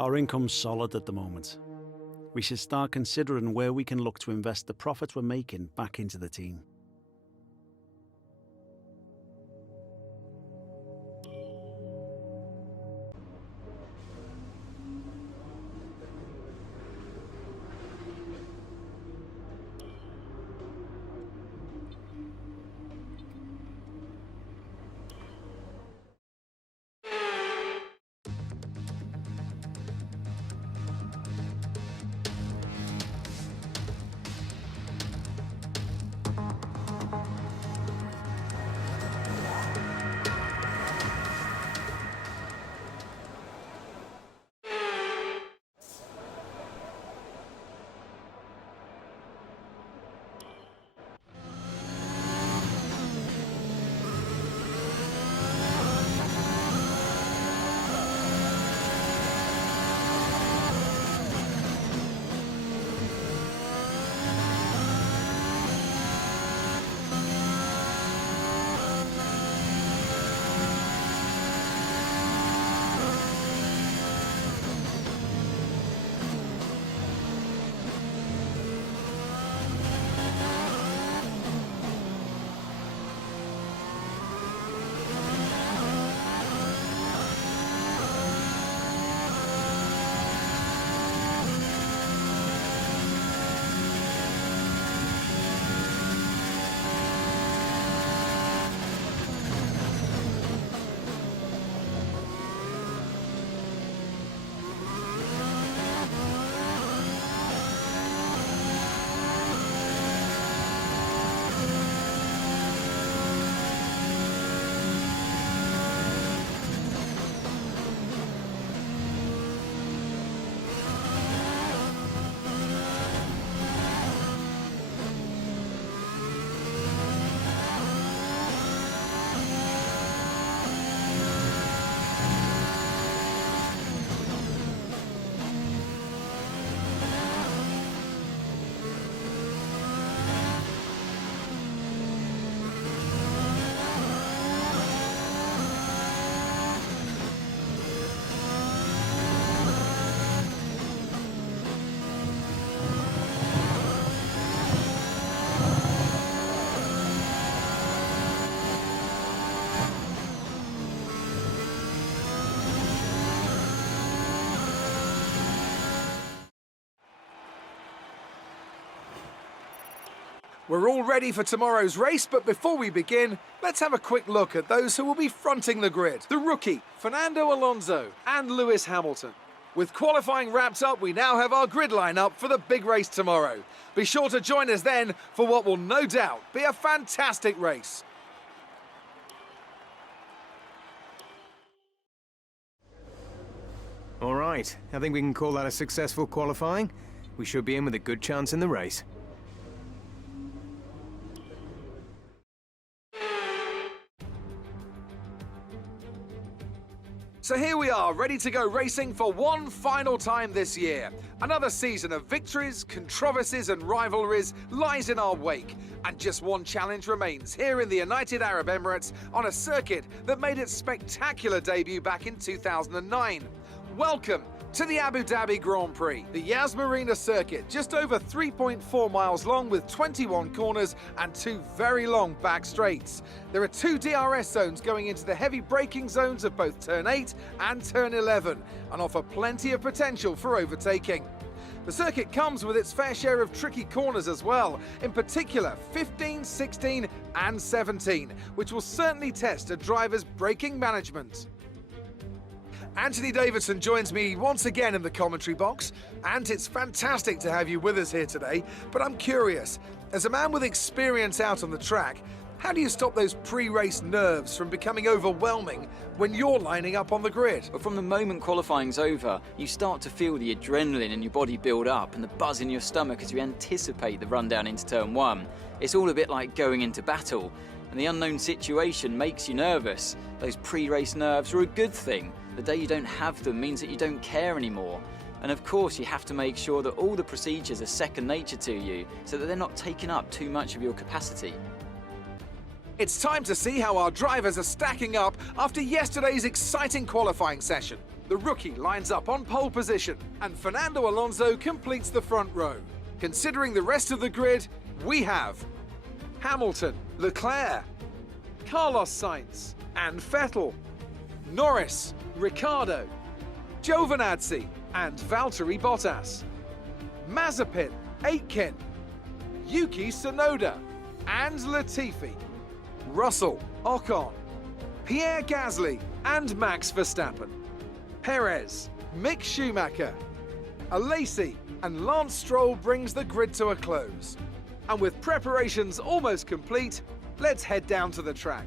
Our income's solid at the moment. We should start considering where we can look to invest the profits we're making back into the team. We're all ready for tomorrow's race, but before we begin, let's have a quick look at those who will be fronting the grid. The rookie, Fernando Alonso, and Lewis Hamilton. With qualifying wrapped up, we now have our grid lineup for the big race tomorrow. Be sure to join us then for what will no doubt be a fantastic race. All right, I think we can call that a successful qualifying. We should be in with a good chance in the race. So here we are, ready to go racing for one final time this year. Another season of victories, controversies and rivalries lies in our wake. And just one challenge remains here in the United Arab Emirates on a circuit that made its spectacular debut back in 2009. Welcome to the Abu Dhabi Grand Prix, the Yas Marina circuit, just over 3.4 miles long with 21 corners and 2 very long back straights. There are 2 DRS zones going into the heavy braking zones of both turn 8 and turn 11 and offer plenty of potential for overtaking. The circuit comes with its fair share of tricky corners as well, in particular 15, 16 and 17, which will certainly test a driver's braking management. Anthony Davidson joins me once again in the commentary box. And it's fantastic to have you with us here today, but I'm curious, as a man with experience out on the track, how do you stop those pre-race nerves from becoming overwhelming when you're lining up on the grid? But from the moment qualifying's over, you start to feel the adrenaline in your body build up and the buzz in your stomach as you anticipate the rundown into turn 1. It's all a bit like going into battle, and the unknown situation makes you nervous. Those pre-race nerves are a good thing. The day you don't have them means that you don't care anymore. And of course, you have to make sure that all the procedures are second nature to you so that they're not taking up too much of your capacity. It's time to see how our drivers are stacking up after yesterday's exciting qualifying session. The rookie lines up on pole position, and Fernando Alonso completes the front row. Considering the rest of the grid, we have Hamilton, Leclerc, Carlos Sainz, and Vettel, Norris, Ricciardo, Giovinazzi, and Valtteri Bottas, Mazepin, Aitken, Yuki Tsunoda, and Latifi, Russell, Ocon, Pierre Gasly, and Max Verstappen, Perez, Mick Schumacher, Alesi, and Lance Stroll brings the grid to a close. And with preparations almost complete, let's head down to the track.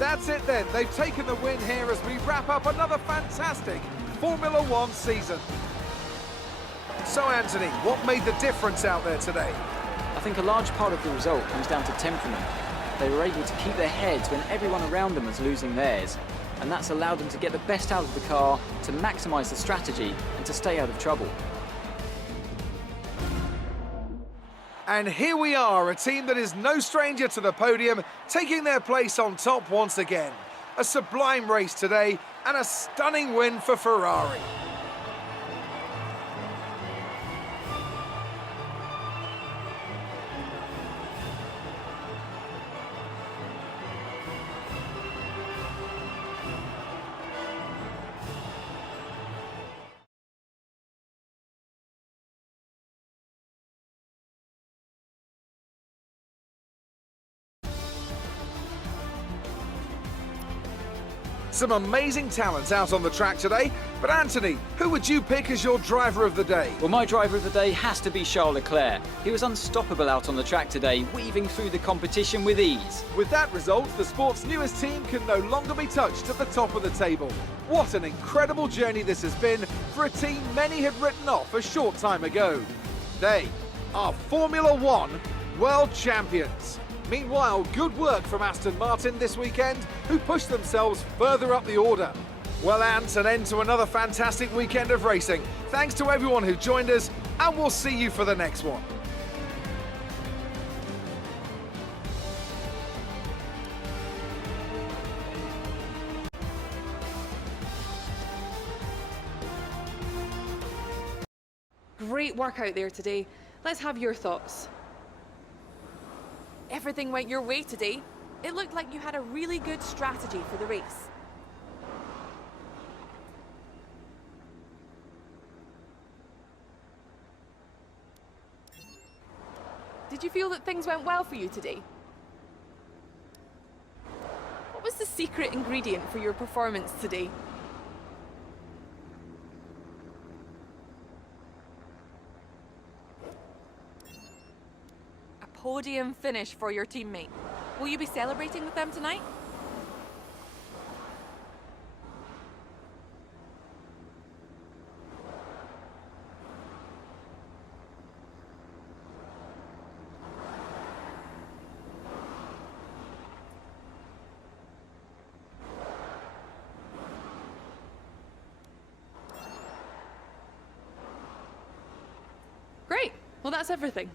That's it then, they've taken the win here as we wrap up another fantastic Formula One season. So Anthony, what made the difference out there today? I think a large part of the result comes down to temperament. They were able to keep their heads when everyone around them was losing theirs, and that's allowed them to get the best out of the car, to maximise the strategy, and to stay out of trouble. And here we are, a team that is no stranger to the podium, taking their place on top once again. A sublime race today, and a stunning win for Ferrari. Some amazing talent out on the track today, but Anthony, who would you pick as your driver of the day? Well, my driver of the day has to be Charles Leclerc. He was unstoppable out on the track today, weaving through the competition with ease. With that result, the sport's newest team can no longer be touched at the top of the table. What an incredible journey this has been for a team many had written off a short time ago. They are Formula One World Champions. Meanwhile, good work from Aston Martin this weekend, who pushed themselves further up the order. Well, Ant, an end to another fantastic weekend of racing. Thanks to everyone who joined us, and we'll see you for the next one. Great work out there today. Let's have your thoughts. Everything went your way today. It looked like you had a really good strategy for the race. Did you feel that things went well for you today? What was the secret ingredient for your performance today? Podium finish for your teammate. Will you be celebrating with them tonight? Great. Well, that's everything.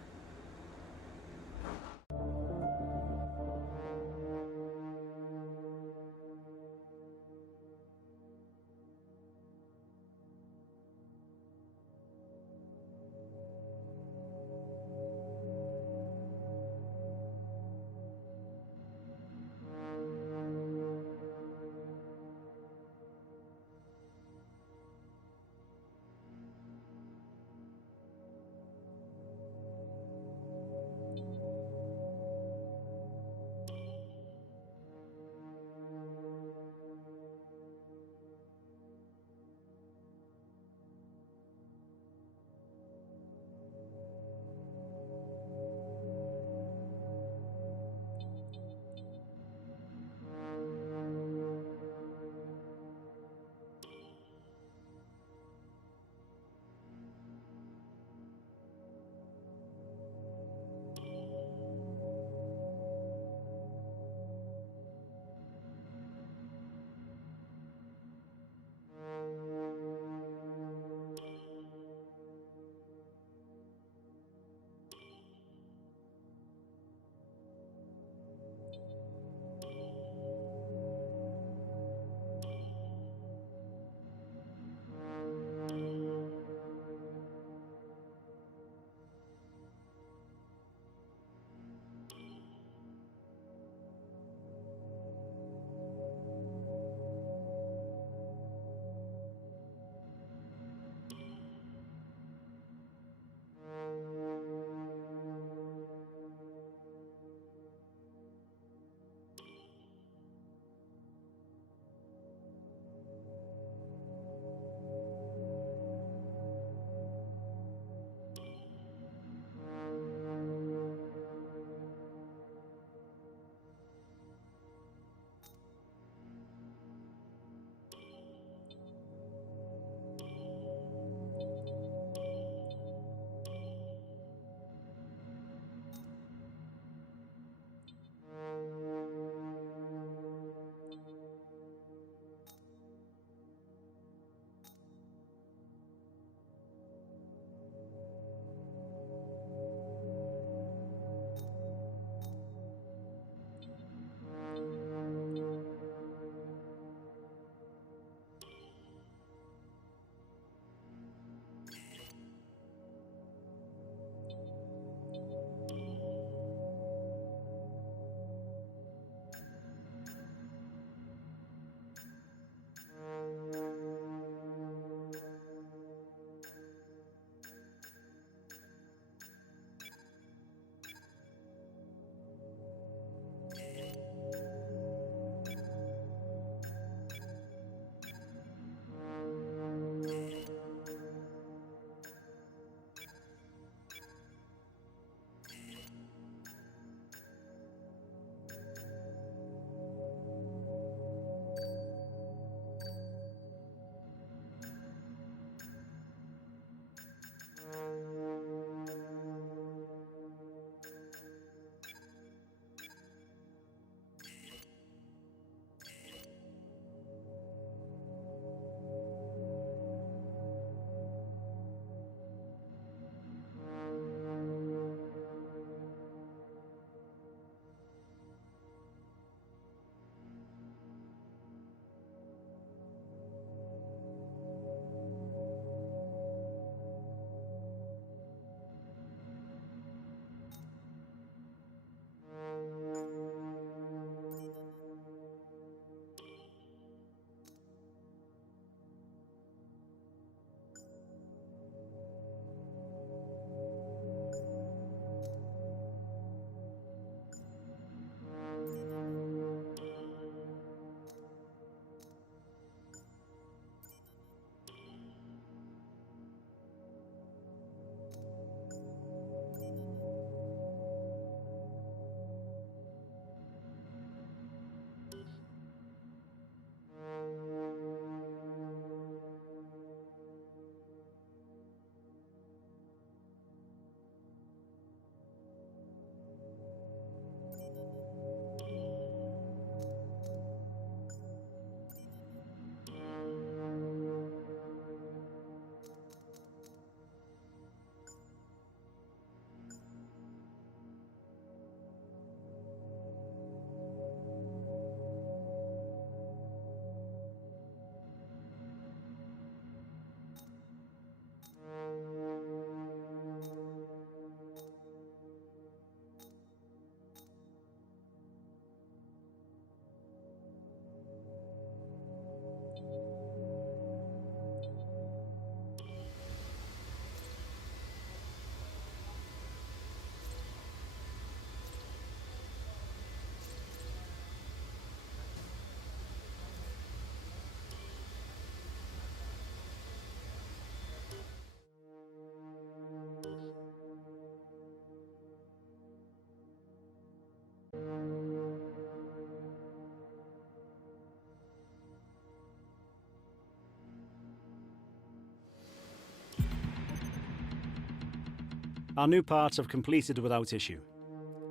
Our new parts have completed without issue.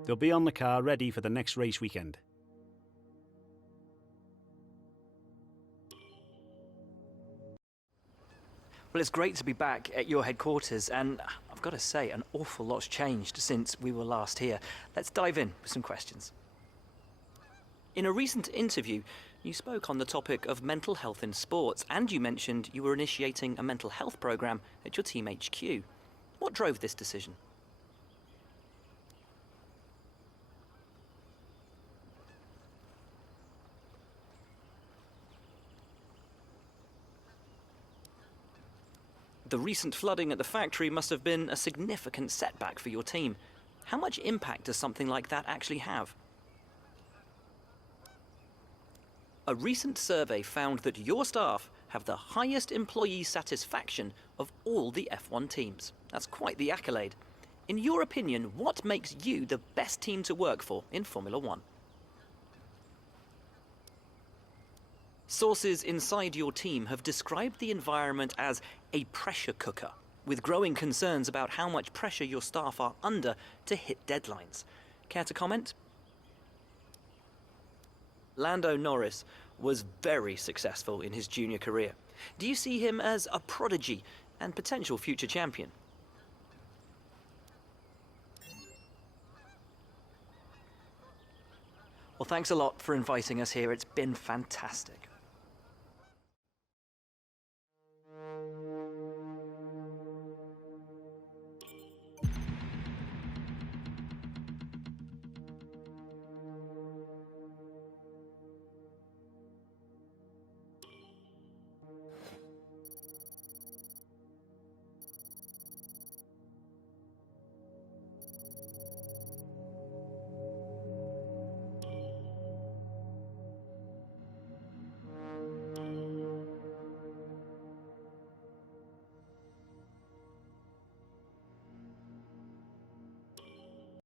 They'll be on the car ready for the next race weekend. Well, it's great to be back at your headquarters, and I've got to say, an awful lot's changed since we were last here. Let's dive in with some questions. In a recent interview, you spoke on the topic of mental health in sports, and you mentioned you were initiating a mental health program at your team HQ. What drove this decision? The recent flooding at the factory must have been a significant setback for your team. How much impact does something like that actually have? A recent survey found that your staff have the highest employee satisfaction of all the F1 teams. That's quite the accolade. In your opinion, what makes you the best team to work for in Formula One? Sources inside your team have described the environment as a pressure cooker, with growing concerns about how much pressure your staff are under to hit deadlines. Care to comment? Lando Norris was very successful in his junior career. Do you see him as a prodigy and potential future champion? Well, thanks a lot for inviting us here. It's been fantastic.